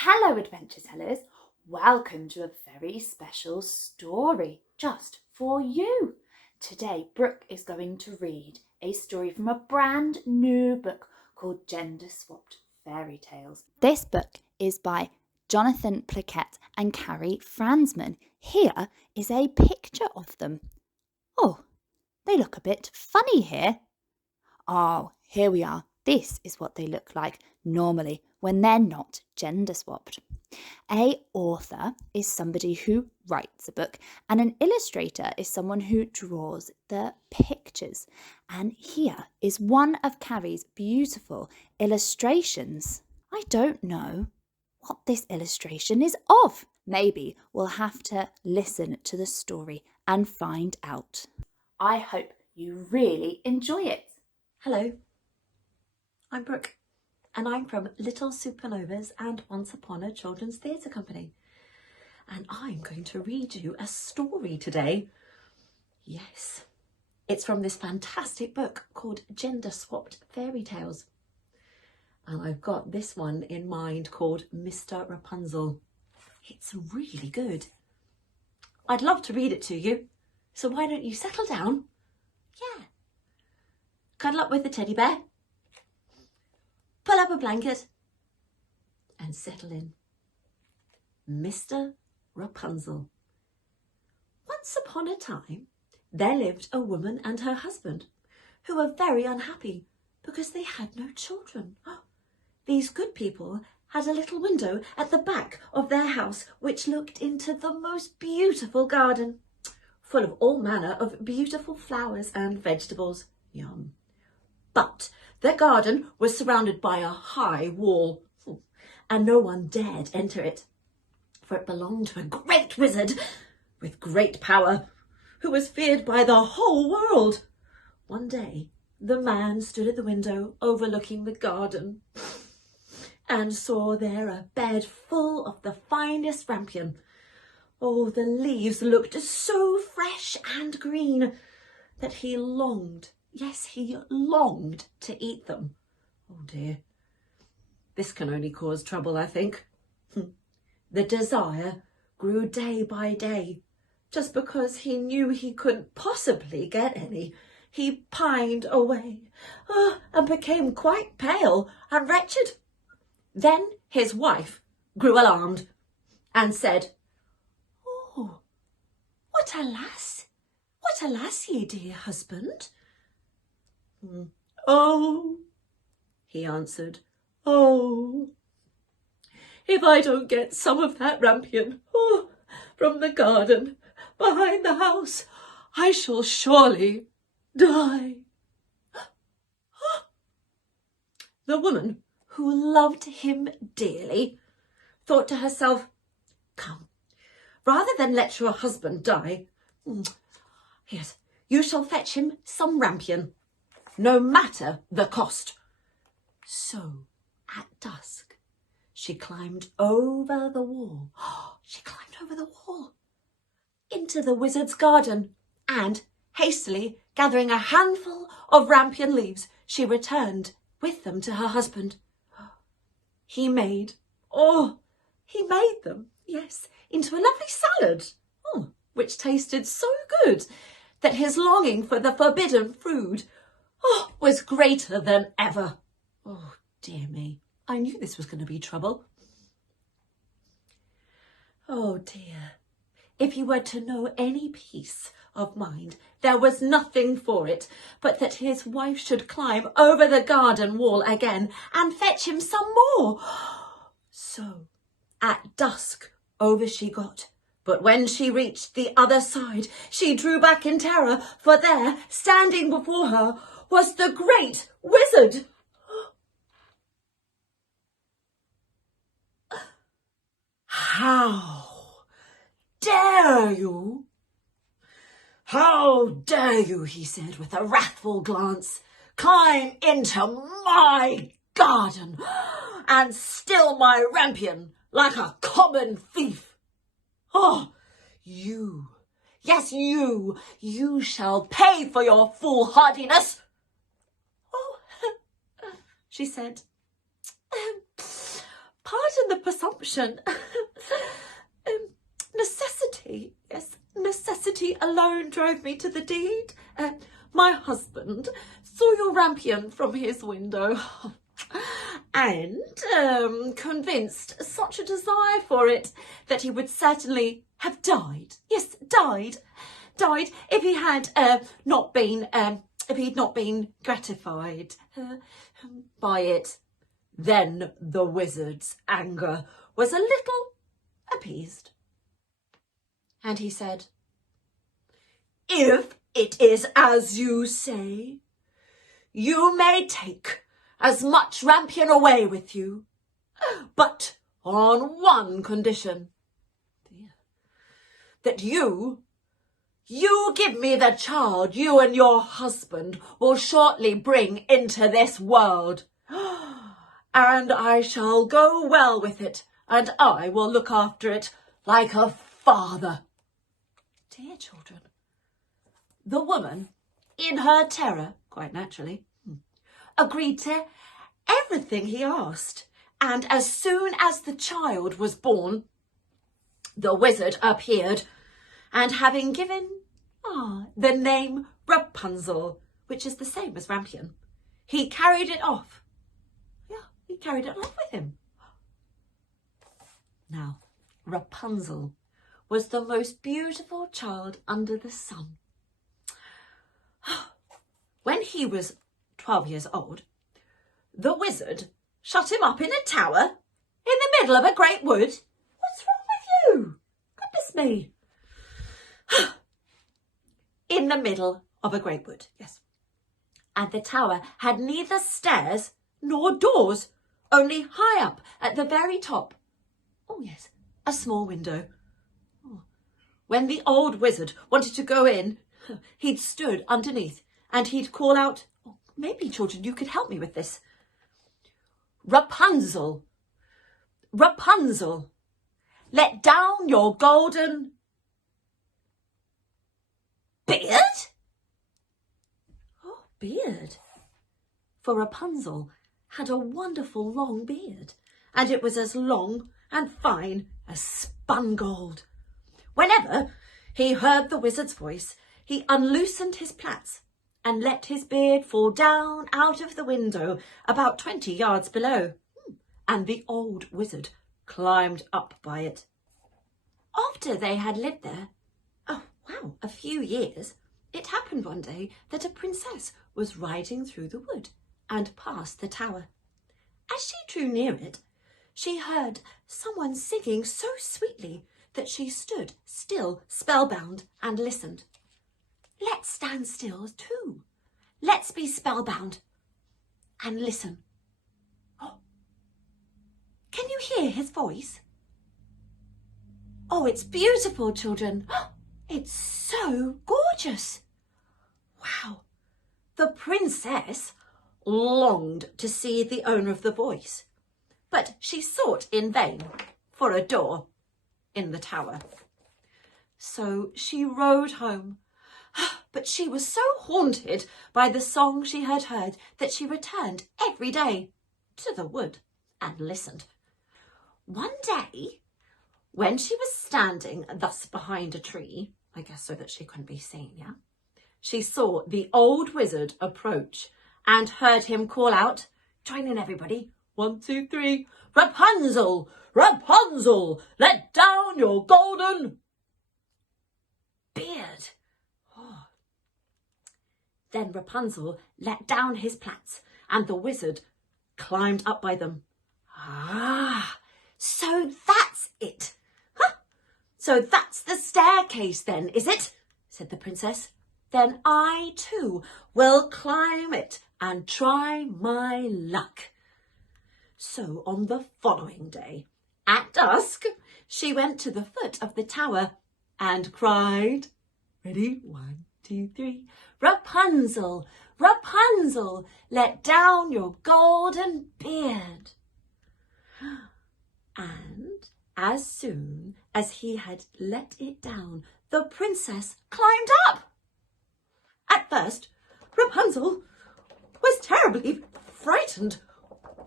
Hello adventure tellers, welcome to a very special story just for you. Today Brooke is going to read a story from a brand new book called Gender Swapped Fairy Tales. This book is by Jonathan Plackett and Karrie Fransman. Here is a picture of them. Oh, they look a bit funny here. Oh, here we are. This is what they look like normally when they're not gender swapped. A author is somebody who writes a book, and an illustrator is someone who draws the pictures. And here is one of Karrie's beautiful illustrations. I don't know what this illustration is of. Maybe we'll have to listen to the story and find out. I hope you really enjoy it. Hello, I'm Brooke, and I'm from Little Supernovas Onceupona Children's Theatre Company, and I'm going to read you a story today. Yes, it's from this fantastic book called Gender Swapped Fairy Tales, and I've got this one in mind called Mr. Rapunzel. It's really good. I'd love to read it to you, so why don't you settle down? Yeah. Cuddle up with the teddy bear, pull up a blanket and settle in. Mr. Rapunzel. Once upon a time, there lived a woman and her husband who were very unhappy because they had no children. These good people had a little window at the back of their house which looked into the most beautiful garden, full of all manner of beautiful flowers and vegetables. Yum. But their garden was surrounded by a high wall, and no one dared enter it, for it belonged to a great wizard with great power, who was feared by the whole world. One day, the man stood at the window overlooking the garden and saw there a bed full of the finest rampion. Oh, the leaves looked so fresh and green that he longed. Yes, he longed to eat them. Oh dear, this can only cause trouble, I think. The desire grew day by day. Just because he knew he couldn't possibly get any, he pined away and became quite pale and wretched. Then his wife grew alarmed and said, "Oh, what a lass ye, dear husband." "Oh," he answered, "oh, if I don't get some of that rampion from the garden behind the house, I shall surely die." The woman, who loved him dearly, thought to herself, "Come, rather than let your husband die, yes, you shall fetch him some rampion, no matter the cost." So, at dusk, she climbed over the wall. She climbed over the wall into the wizard's garden, and, hastily gathering a handful of rampion leaves, she returned with them to her husband. He made them, yes, into a lovely salad, which tasted so good that his longing for the forbidden food was greater than ever. Oh, dear me, I knew this was going to be trouble. Oh, dear, if he were to know any peace of mind, there was nothing for it but that his wife should climb over the garden wall again and fetch him some more. So, at dusk, over she got. But when she reached the other side, she drew back in terror, for there, standing before her, was the great wizard. "How dare you? How dare you," he said with a wrathful glance, "climb into my garden and steal my rampion like a common thief? Oh, you, yes, you shall pay for your foolhardiness." "Oh," she said, "pardon pardon the presumption. Necessity, yes, necessity alone drove me to the deed. My husband saw your rampion from his window and convinced such a desire for it that he would certainly have died. Yes, died if he had not been gratified by it. Then the wizard's anger was a little appeased, and he said, "If it is as you say, you may take as much rampion away with you, but on one condition, that you give me the child you and your husband will shortly bring into this world, and I shall go well with it, and I will look after it like a father." Dear children, the woman, in her terror, quite naturally, agreed to everything he asked, and as soon as the child was born, the wizard appeared, and having given the name Rapunzel, which is the same as rampion, he carried it off. Yeah, he carried it off with him. Now, Rapunzel was the most beautiful child under the sun. When he was 12 years old, the wizard shut him up in a tower in the middle of a great wood. What's wrong with you? Goodness me. In the middle of a great wood, yes. And the tower had neither stairs nor doors, only high up at the very top. Oh yes, a small window. When the old wizard wanted to go in, he'd stood underneath and he'd call out, maybe children, you could help me with this. "Rapunzel, Rapunzel, let down your golden beard?" Oh, beard. For Rapunzel had a wonderful long beard, and it was as long and fine as spun gold. Whenever he heard the wizard's voice, he unloosened his plaits and let his beard fall down out of the window about 20 yards below, and the old wizard climbed up by it. After they had lived there, a few years, it happened one day that a princess was riding through the wood and past the tower. As she drew near it, she heard someone singing so sweetly that she stood still, spellbound, and listened. Let's stand still too. Let's be spellbound and listen. Oh, can you hear his voice? Oh, it's beautiful, children. It's so gorgeous. Wow. The princess longed to see the owner of the voice, but she sought in vain for a door in the tower. So she rode home, but she was so haunted by the song she had heard that she returned every day to the wood and listened. One day, when she was standing thus behind a tree, I guess so that she couldn't be seen, yeah, she saw the old wizard approach and heard him call out, join in everybody, 1, 2, 3, "Rapunzel, Rapunzel, let down your golden beard." Oh. Then Rapunzel let down his plaits and the wizard climbed up by them. "Ah, so that's it. Huh? So that's the staircase then, is it?" said the princess. "Then I too will climb it and try my luck." So on the following day, at dusk, she went to the foot of the tower and cried, ready, 1, 2, 3, "Rapunzel, Rapunzel, let down your golden beard." And as soon as he had let it down, the princess climbed up. At first, Rapunzel was terribly frightened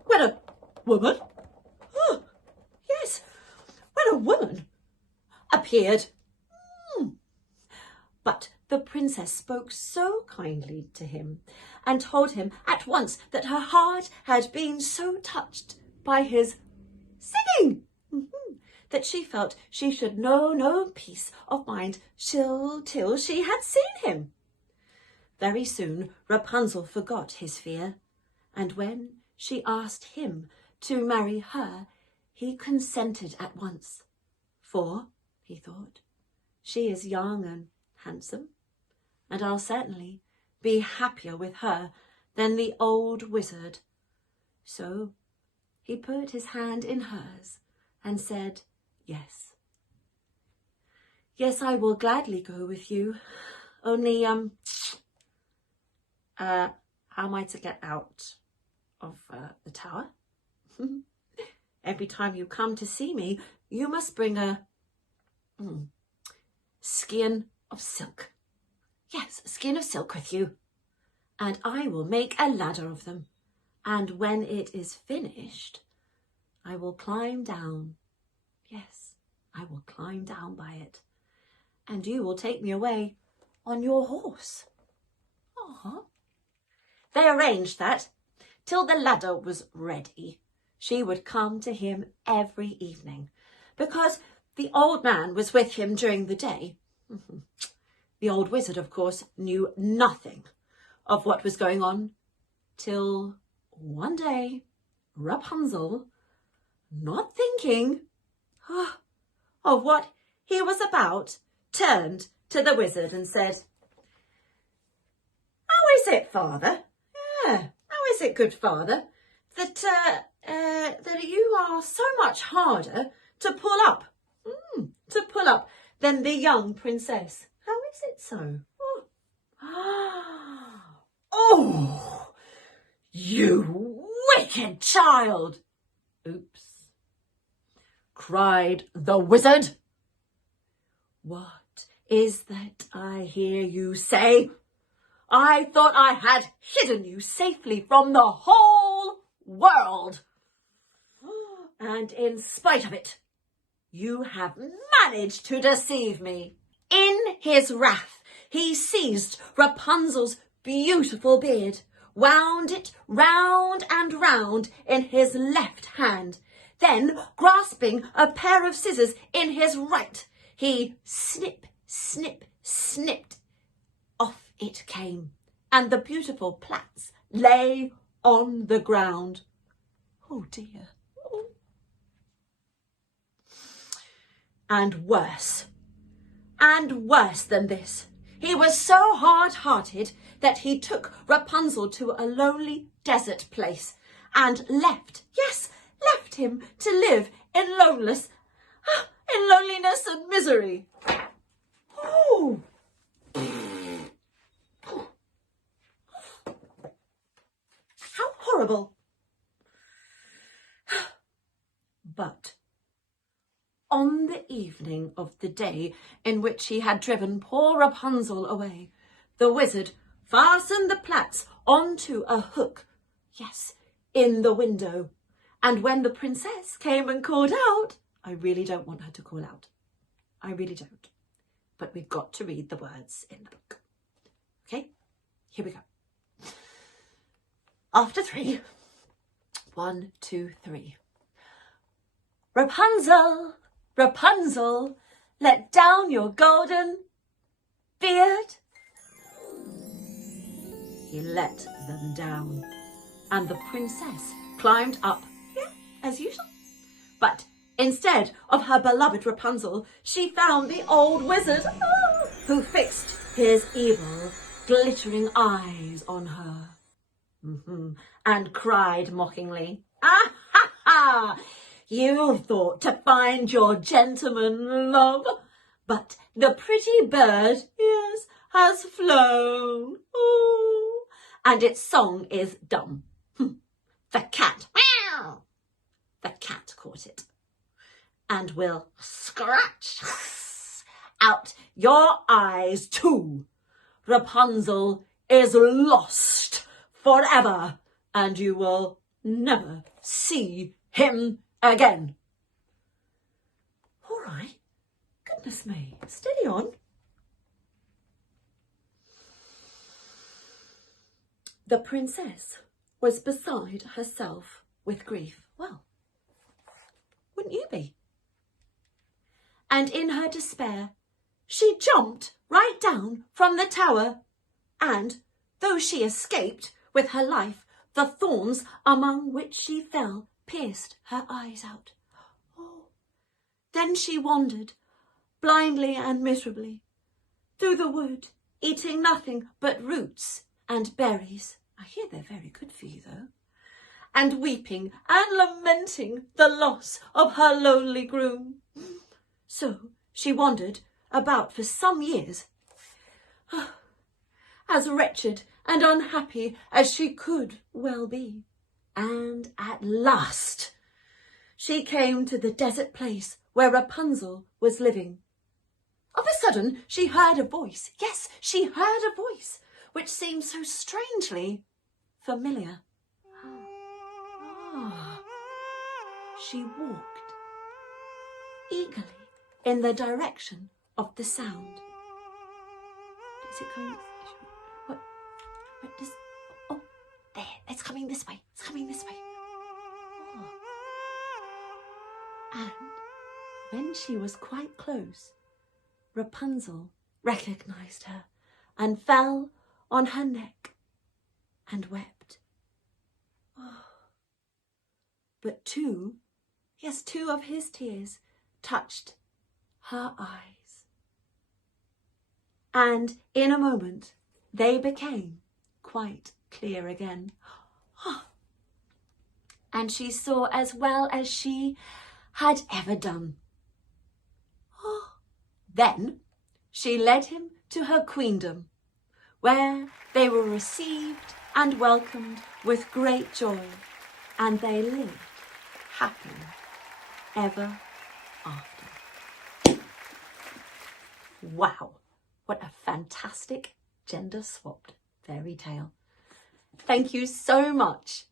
when a woman appeared. But the princess spoke so kindly to him and told him at once that her heart had been so touched by his singing that she felt she should know no peace of mind till she had seen him. Very soon Rapunzel forgot his fear, and when she asked him to marry her, he consented at once. For, he thought, she is young and handsome, and I'll certainly be happier with her than the old wizard. So he put his hand in hers and said, "Yes. Yes, I will gladly go with you. Only, how am I to get out of the tower? Every time you come to see me, you must bring a skein of silk. Yes, a skein of silk with you. And I will make a ladder of them. And when it is finished, I will climb down. Yes, I will climb down by it. And you will take me away on your horse." They arranged that till the ladder was ready, she would come to him every evening, because the old man was with him during the day. The old wizard, of course, knew nothing of what was going on, till one day Rapunzel, not thinking of what he was about, turned to the wizard and said, "How is it, father? How is it, good father, that you are so much harder to pull up than the young princess? How is it so?" "Oh, you wicked child!" "Oops," cried the wizard. "What is that I hear you say? I thought I had hidden you safely from the whole world. And in spite of it, you have managed to deceive me." In his wrath, he seized Rapunzel's beautiful beard, wound it round and round in his left hand. Then, grasping a pair of scissors in his right, he snip, snip, snipped. Off it came, and the beautiful plaits lay on the ground. Oh dear. And worse than this, he was so hard-hearted that he took Rapunzel to a lonely desert place and left him to live in loneliness and misery. Oh. How horrible. But on the evening of the day in which he had driven poor Rapunzel away, the wizard fastened the plaits onto a hook, in the window. And when the princess came and called out, I really don't want her to call out. I really don't. But we've got to read the words in the book. Okay, here we go. After 3. 1, 2, 3. Rapunzel, Rapunzel, let down your golden beard. He let them down, and the princess climbed up, as usual. But instead of her beloved Rapunzel, she found the old wizard, who fixed his evil, glittering eyes on her, and cried mockingly, "Ah ha ha! You thought to find your gentleman love, but the pretty bird, has flown. Ooh, and its song is dumb. The cat, meow! The cat caught it, and will scratch out your eyes too. Rapunzel is lost forever, and you will never see him again." All right, Goodness me, steady on. The princess was beside herself with grief. Well, wouldn't you be? And in her despair, she jumped right down from the tower, and, though she escaped with her life, the thorns among which she fell pierced her eyes out. Oh. Then she wandered, blindly and miserably, through the wood, eating nothing but roots and berries. I hear they're very good for you, though. And weeping and lamenting the loss of her lonely groom. So she wandered about for some years, as wretched and unhappy as she could well be. And at last she came to the desert place where Rapunzel was living. Of a sudden she heard a voice. Yes, she heard a voice which seemed so strangely familiar. She walked eagerly in the direction of the sound. Is it coming? What does? Oh, there! It's coming this way. It's coming this way. Oh. And when she was quite close, Rapunzel recognised her and fell on her neck and wept. Oh. But two of his tears touched her eyes. And in a moment, they became quite clear again. And she saw as well as she had ever done. Then she led him to her queendom, where they were received and welcomed with great joy, and they lived happily ever after. Wow, what a fantastic gender-swapped fairy tale. Thank you so much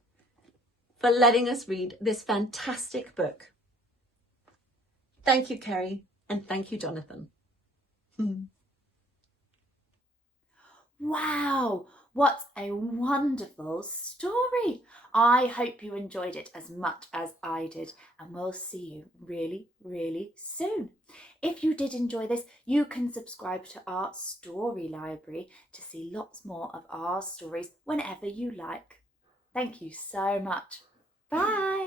for letting us read this fantastic book. Thank you, Karrie, and thank you, Jonathan. Wow, what a wonderful story. I hope you enjoyed it as much as I did, and we'll see you really, really soon. If you did enjoy this, you can subscribe to our story library to see lots more of our stories whenever you like. Thank you so much. Bye.